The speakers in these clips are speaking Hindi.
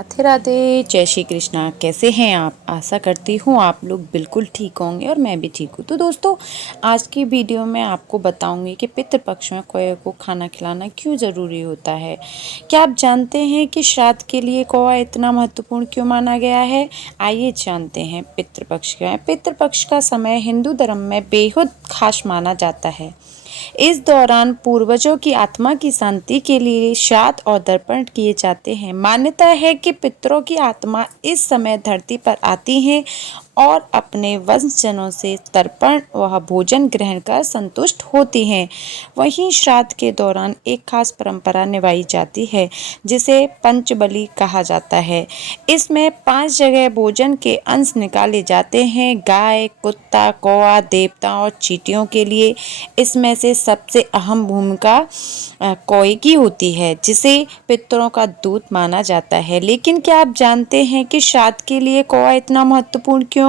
राधे राधे, जय श्री कृष्णा। कैसे हैं आप? आशा करती हूँ आप लोग बिल्कुल ठीक होंगे और मैं भी ठीक हूँ। तो दोस्तों, आज की वीडियो में आपको बताऊंगी कि पितृपक्ष में कौए को खाना खिलाना क्यों ज़रूरी होता है। क्या आप जानते हैं कि श्राद्ध के लिए कौआ इतना महत्वपूर्ण क्यों माना गया है? आइए जानते हैं पितृपक्ष क्या है। पितृपक्ष का समय हिंदू धर्म में बेहद खास माना जाता है। इस दौरान पूर्वजों की आत्मा की शांति के लिए श्राद्ध और तर्पण किए जाते हैं। मान्यता है कि पितरों की आत्मा इस समय धरती पर आती है और अपने वंशजनों से तर्पण व भोजन ग्रहण कर संतुष्ट होती हैं। वहीं श्राद्ध के दौरान एक खास परंपरा निभाई जाती है जिसे पंचबली कहा जाता है। इसमें 5 जगह भोजन के अंश निकाले जाते हैं। गाय, कुत्ता, कौवा, देवता और चींटियों के लिए इसमें से सबसे अहम भूमिका कौए की होती है, जिसे पितरों का दूत माना जाता है। लेकिन क्या आप जानते हैं कि श्राद्ध के लिए कौआ इतना महत्वपूर्ण क्यों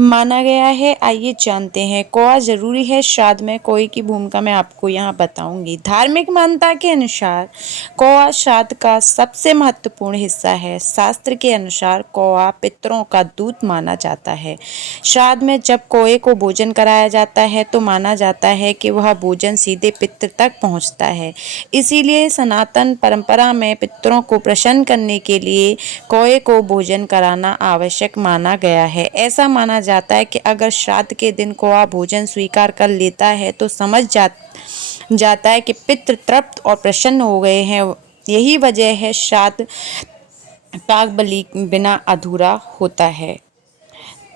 माना गया है? आइए जानते हैं। कौआ जरूरी है श्राद्ध में, कौए की भूमिका मैं आपको यहाँ बताऊंगी। धार्मिक मान्यता के अनुसार कौआ श्राद्ध का सबसे महत्वपूर्ण हिस्सा है। शास्त्र के अनुसार कौआ पितरों का दूत माना जाता है। श्राद्ध में जब कौए को भोजन कराया जाता है तो माना जाता है कि वह भोजन सीधे पितृ तक पहुंचता है। इसीलिए सनातन परंपरा में पितरों को प्रसन्न करने के लिए कौए को भोजन कराना आवश्यक माना गया है। ऐसा माना जाता है कि अगर श्राद्ध के दिन कौआ भोजन स्वीकार कर लेता है तो समझ जाता है कि पितृ तृप्त और प्रसन्न हो गए हैं। यही वजह है श्राद्ध काक बलि बिना अधूरा होता है।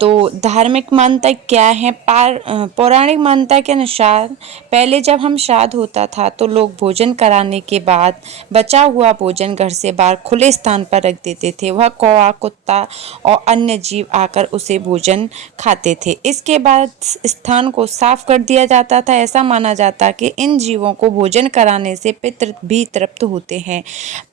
तो धार्मिक मान्यता क्या है? पौराणिक मान्यता के अनुसार पहले जब हम श्राद्ध होता था तो लोग भोजन कराने के बाद बचा हुआ भोजन घर से बाहर खुले स्थान पर रख देते थे। वह कौवा, कुत्ता और अन्य जीव आकर उसे भोजन खाते थे। इसके बाद स्थान को साफ कर दिया जाता था। ऐसा माना जाता कि इन जीवों को भोजन कराने से पितृ भी तृप्त होते हैं।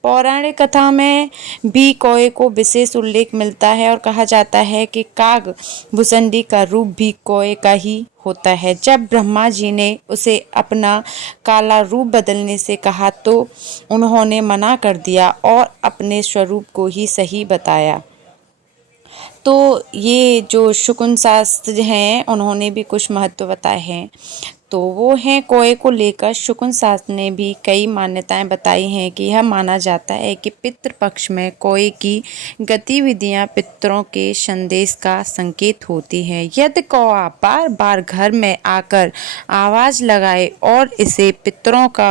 पौराणिक कथा में भी कौए को विशेष उल्लेख मिलता है और कहा जाता है कि काग भुसंडी का रूप भी कौए का ही होता है। जब ब्रह्मा जी ने उसे अपना काला रूप बदलने से कहा तो उन्होंने मना कर दिया और अपने स्वरूप को ही सही बताया। तो ये जो शकुन शास्त्र हैं उन्होंने भी कुछ महत्व बताए हैं। तो वो हैं कौए को लेकर शकुन शास्त्र ने भी कई मान्यताएं बताई हैं कि यह माना जाता है कि पितृपक्ष में कौए की गतिविधियां पितरों के संदेश का संकेत होती हैं। यदि कौआ बार बार घर में आकर आवाज़ लगाए और इसे पितरों का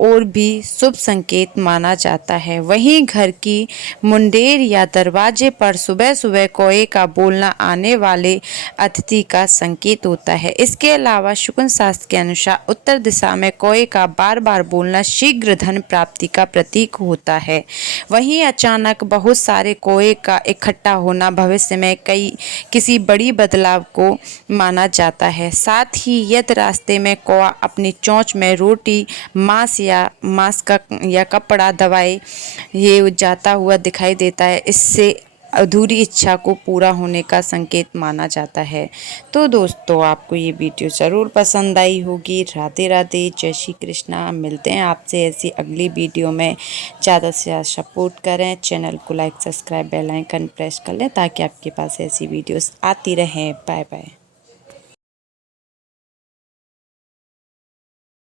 और भी शुभ संकेत माना जाता है। वहीं घर की मुंडेर या दरवाजे पर सुबह सुबह कौए का बोलना आने वाले अतिथि का संकेत होता है। इसके अलावा शकुन शास्त्र के अनुसार उत्तर दिशा में कौए का बार बार बोलना शीघ्र धन प्राप्ति का प्रतीक होता है। वहीं अचानक बहुत सारे कौए का इकट्ठा होना भविष्य में किसी बड़ी बदलाव को माना जाता है। साथ ही यदि रास्ते में कौआ अपनी चोंच में रोटी, मांस या कपड़ा दबाए ये जाता हुआ दिखाई देता है, इससे अधूरी इच्छा को पूरा होने का संकेत माना जाता है। तो दोस्तों, आपको ये वीडियो ज़रूर पसंद आई होगी। राधे राधे, जय श्री कृष्णा। मिलते हैं आपसे ऐसी अगली वीडियो में। ज़्यादा से ज़्यादा सपोर्ट करें, चैनल को like, subscribe, bell icon press कर लें ताकि आपके पास ऐसी वीडियोस आती रहें। Bye bye.